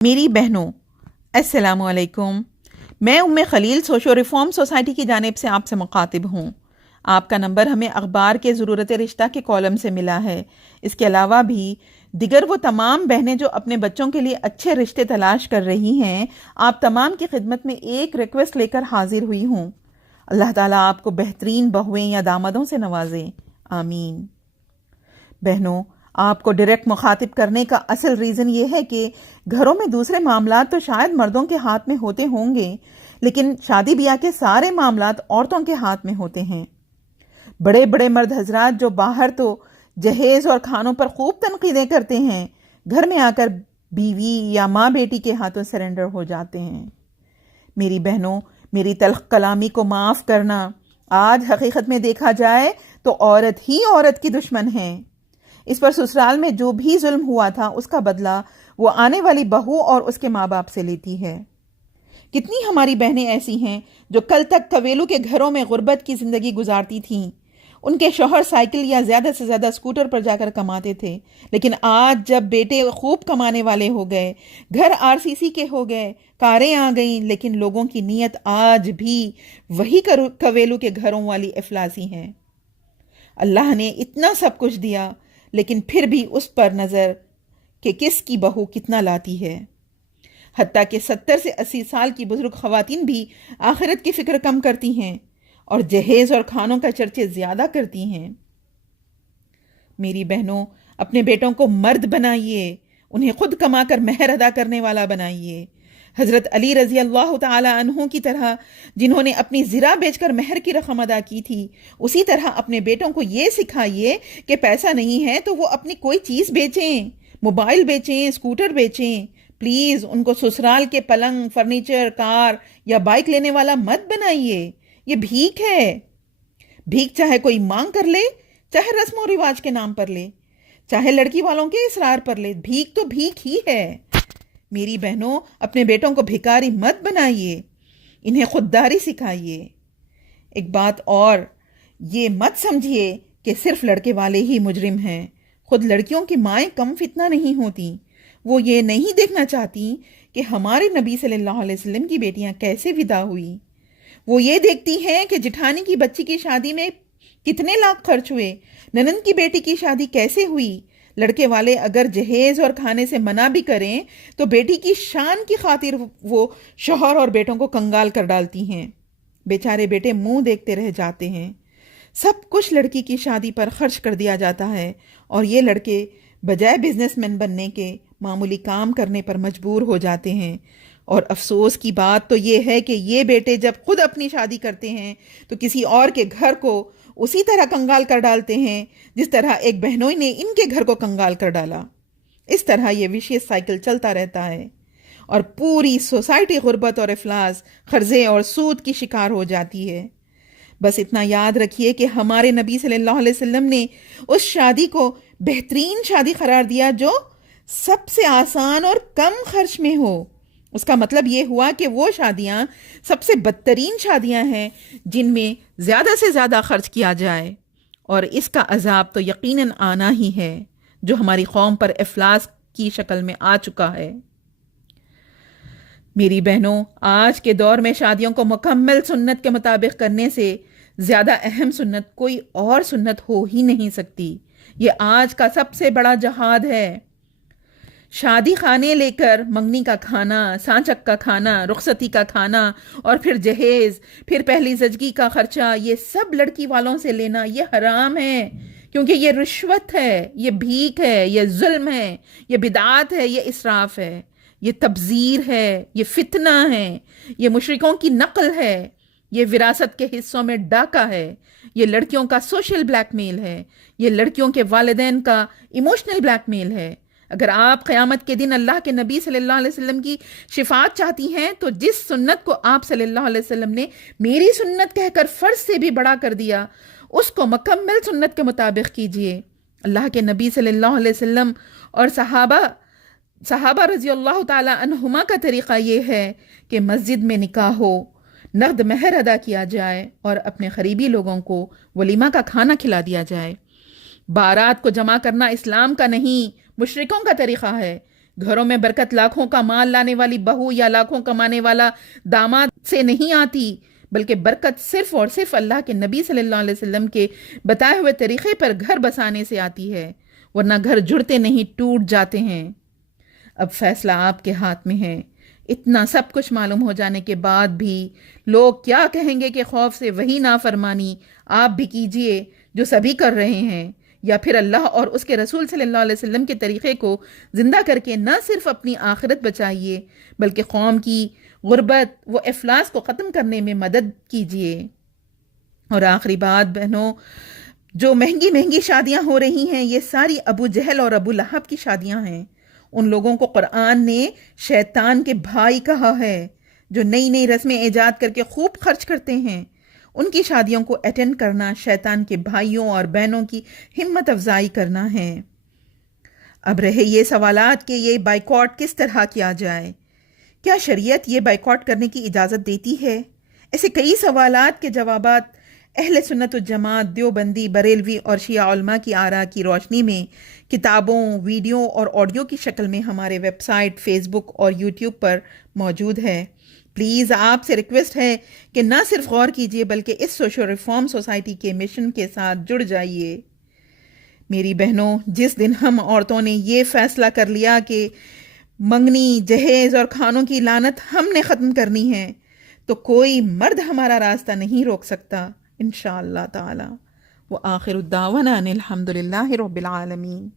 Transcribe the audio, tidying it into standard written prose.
میری بہنوں، السلام علیکم۔ میں خلیل سوشو ریفارم سوسائٹی کی جانب سے آپ سے مخاطب ہوں۔ آپ کا نمبر ہمیں اخبار کے ضرورت رشتہ کے کالم سے ملا ہے۔ اس کے علاوہ بھی دیگر وہ تمام بہنیں جو اپنے بچوں کے لیے اچھے رشتے تلاش کر رہی ہیں، آپ تمام کی خدمت میں ایک ریکویسٹ لے کر حاضر ہوئی ہوں۔ اللہ تعالیٰ آپ کو بہترین بہویں یا دامادوں سے نوازے، آمین۔ بہنوں، آپ کو ڈائریکٹ مخاطب کرنے کا اصل ریزن یہ ہے کہ گھروں میں دوسرے معاملات تو شاید مردوں کے ہاتھ میں ہوتے ہوں گے، لیکن شادی بیاہ کے سارے معاملات عورتوں کے ہاتھ میں ہوتے ہیں۔ بڑے بڑے مرد حضرات جو باہر تو جہیز اور کھانوں پر خوب تنقیدیں کرتے ہیں، گھر میں آ کر بیوی یا ماں بیٹی کے ہاتھوں سرنڈر ہو جاتے ہیں۔ میری بہنوں، میری تلخ کلامی کو معاف کرنا، آج حقیقت میں دیکھا جائے تو عورت ہی عورت کی دشمن ہے۔ اس پر سسرال میں جو بھی ظلم ہوا تھا اس کا بدلہ وہ آنے والی بہو اور اس کے ماں باپ سے لیتی ہے۔ کتنی ہماری بہنیں ایسی ہیں جو کل تک کویلو کے گھروں میں غربت کی زندگی گزارتی تھیں۔ ان کے شوہر سائیکل یا زیادہ سے زیادہ اسکوٹر پر جا کر کماتے تھے، لیکن آج جب بیٹے خوب کمانے والے ہو گئے، گھر RCC کے ہو گئے، کاریں آ گئیں، لیکن لوگوں کی نیت آج بھی وہی کویلو کے گھروں والی افلاسی ہیں۔ اللہ نے اتنا سب کچھ دیا، لیکن پھر بھی اس پر نظر کہ کس کی بہو کتنا لاتی ہے۔ حتیٰ کہ 70 سے 80 سال کی بزرگ خواتین بھی آخرت کی فکر کم کرتی ہیں اور جہیز اور کھانوں کا چرچے زیادہ کرتی ہیں۔ میری بہنوں، اپنے بیٹوں کو مرد بنائیے، انہیں خود کما کر مہر ادا کرنے والا بنائیے۔ حضرت علی رضی اللہ تعالی عنہ کی طرح جنہوں نے اپنی زرہ بیچ کر مہر کی رقم ادا کی تھی، اسی طرح اپنے بیٹوں کو یہ سکھائیے کہ پیسہ نہیں ہے تو وہ اپنی کوئی چیز بیچیں، موبائل بیچیں، اسکوٹر بیچیں۔ پلیز ان کو سسرال کے پلنگ، فرنیچر، کار یا بائک لینے والا مت بنائیے۔ یہ بھیک ہے۔ بھیک چاہے کوئی مانگ کر لے، چاہے رسم و رواج کے نام پر لے، چاہے لڑکی والوں کے اصرار پر لے، بھیک تو بھیک ہی ہے۔ میری بہنوں، اپنے بیٹوں کو بھکاری مت بنائیے، انہیں خودداری سکھائیے۔ ایک بات اور، یہ مت سمجھیے کہ صرف لڑکے والے ہی مجرم ہیں۔ خود لڑکیوں کی مائیں کم فتنہ نہیں ہوتی۔ وہ یہ نہیں دیکھنا چاہتی کہ ہمارے نبی صلی اللہ علیہ وسلم کی بیٹیاں کیسے فدا ہوئی۔ وہ یہ دیکھتی ہیں کہ جٹھانی کی بچی کی شادی میں کتنے لاکھ خرچ ہوئے، ننند کی بیٹی کی شادی کیسے ہوئی۔ لڑکے والے اگر جہیز اور کھانے سے منع بھی کریں تو بیٹی کی شان کی خاطر وہ شوہر اور بیٹوں کو کنگال کر ڈالتی ہیں۔ بیچارے بیٹے منہ دیکھتے رہ جاتے ہیں۔ سب کچھ لڑکی کی شادی پر خرچ کر دیا جاتا ہے اور یہ لڑکے بجائے بزنس مین بننے کے معمولی کام کرنے پر مجبور ہو جاتے ہیں۔ اور افسوس کی بات تو یہ ہے کہ یہ بیٹے جب خود اپنی شادی کرتے ہیں تو کسی اور کے گھر کو اسی طرح کنگال کر ڈالتے ہیں جس طرح ایک بہنوئی نے ان کے گھر کو کنگال کر ڈالا۔ اس طرح یہ وشیس سائیکل چلتا رہتا ہے اور پوری سوسائٹی غربت اور افلاس، قرضے اور سود کی شکار ہو جاتی ہے۔ بس اتنا یاد رکھیے کہ ہمارے نبی صلی اللہ علیہ وسلم نے اس شادی کو بہترین شادی قرار دیا جو سب سے آسان اور کم خرچ میں ہو۔ اس کا مطلب یہ ہوا کہ وہ شادیاں سب سے بدترین شادیاں ہیں جن میں زیادہ سے زیادہ خرچ کیا جائے، اور اس کا عذاب تو یقیناً آنا ہی ہے جو ہماری قوم پر افلاس کی شکل میں آ چکا ہے۔ میری بہنوں، آج کے دور میں شادیوں کو مکمل سنت کے مطابق کرنے سے زیادہ اہم سنت کوئی اور سنت ہو ہی نہیں سکتی۔ یہ آج کا سب سے بڑا جہاد ہے۔ شادی خانے لے کر منگنی کا کھانا، سانچک کا کھانا، رخصتی کا کھانا اور پھر جہیز، پھر پہلی زچگی کا خرچہ، یہ سب لڑکی والوں سے لینا یہ حرام ہے، کیونکہ یہ رشوت ہے، یہ بھیک ہے، یہ ظلم ہے، یہ بدعات ہے، یہ اسراف ہے، یہ تبذیر ہے، یہ فتنہ ہے، یہ مشرکوں کی نقل ہے، یہ وراثت کے حصوں میں ڈاکہ ہے، یہ لڑکیوں کا سوشل بلیک میل ہے، یہ لڑکیوں کے والدین کا ایموشنل بلیک میل ہے۔ اگر آپ قیامت کے دن اللہ کے نبی صلی اللہ علیہ وسلم کی شفاعت چاہتی ہیں تو جس سنت کو آپ صلی اللہ علیہ وسلم نے میری سنت کہہ کر فرض سے بھی بڑا کر دیا، اس کو مکمل سنت کے مطابق کیجئے۔ اللہ کے نبی صلی اللہ علیہ وسلم اور صحابہ رضی اللہ تعالی عنہما کا طریقہ یہ ہے کہ مسجد میں نکاح ہو، نقد مہر ادا کیا جائے اور اپنے قریبی لوگوں کو ولیمہ کا کھانا کھلا دیا جائے۔ بارات کو جمع کرنا اسلام کا نہیں، مشرکوں کا طریقہ ہے، گھروں میں برکت لاکھوں کا مال لانے والی بہو یا لاکھوں کمانے والا داماد سے نہیں آتی، بلکہ برکت صرف اور صرف اللہ کے نبی صلی اللہ علیہ وسلم کے بتائے ہوئے طریقے پر گھر بسانے سے آتی ہے، ورنہ گھر جڑتے نہیں، ٹوٹ جاتے ہیں۔ اب فیصلہ آپ کے ہاتھ میں ہے۔ اتنا سب کچھ معلوم ہو جانے کے بعد بھی لوگ کیا کہیں گے کہ خوف سے وہی نافرمانی آپ بھی کیجئے جو سبھی کر رہے ہیں، یا پھر اللہ اور اس کے رسول صلی اللہ علیہ وسلم کے طریقے کو زندہ کر کے نہ صرف اپنی آخرت بچائیے بلکہ قوم کی غربت و افلاس کو ختم کرنے میں مدد کیجئے۔ اور آخری بات بہنوں، جو مہنگی مہنگی شادیاں ہو رہی ہیں یہ ساری ابو جہل اور ابو لہب کی شادیاں ہیں۔ ان لوگوں کو قرآن نے شیطان کے بھائی کہا ہے جو نئی نئی رسمیں ایجاد کر کے خوب خرچ کرتے ہیں۔ ان کی شادیوں کو اٹینڈ کرنا شیطان کے بھائیوں اور بہنوں کی ہمت افزائی کرنا ہے۔ اب رہے یہ سوالات کہ یہ بائیکاٹ کس طرح کیا جائے۔ کیا شریعت یہ بائیکاٹ کرنے کی اجازت دیتی ہے؟ ایسے کئی سوالات کے جوابات اہل سنت والجماعت، دیوبندی، بریلوی اور شیعہ علماء کی آراء کی روشنی میں کتابوں، ویڈیو اور آڈیو کی شکل میں ہمارے ویب سائٹ، فیس بک اور یوٹیوب پر موجود ہے۔ پلیز آپ سے ریکویسٹ ہے کہ نہ صرف غور کیجیے بلکہ اس سوشل ریفارم سوسائٹی کے مشن کے ساتھ جڑ جائیے۔ میری بہنوں، جس دن ہم عورتوں نے یہ فیصلہ کر لیا کہ منگنی، جہیز اور کھانوں کی لعنت ہم نے ختم کرنی ہے تو کوئی مرد ہمارا راستہ نہیں روک سکتا انشاءاللہ تعالی۔ وآخر الدعوانا ان الحمد للہ رب العالمین۔